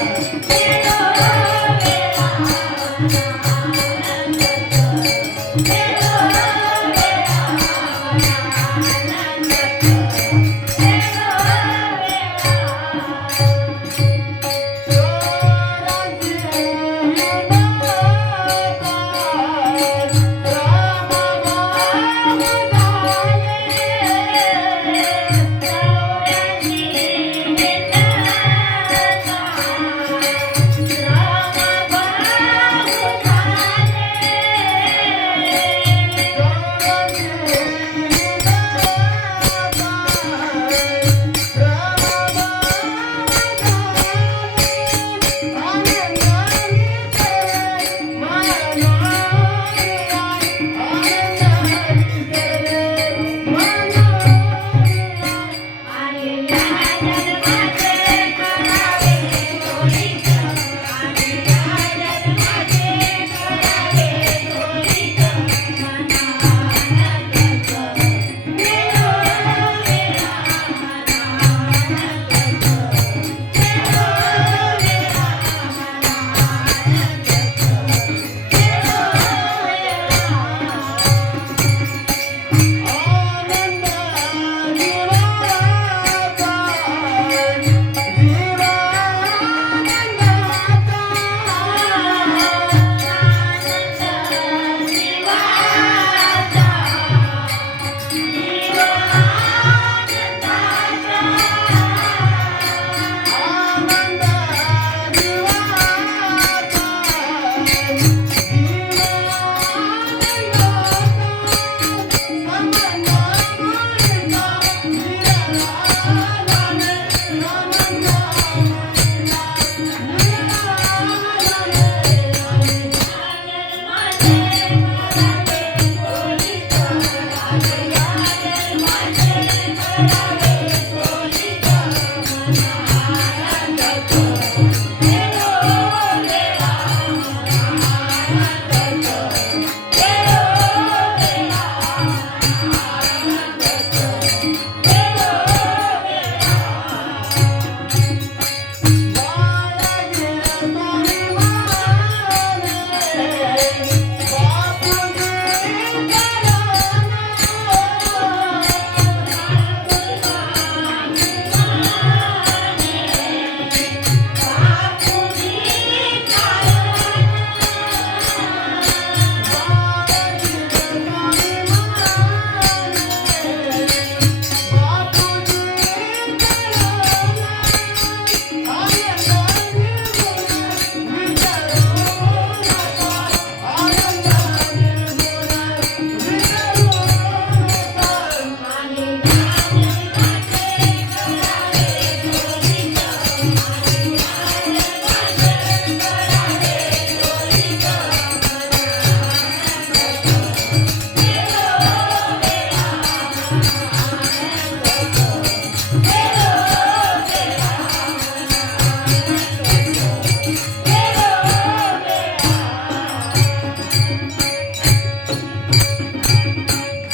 Música Thank you.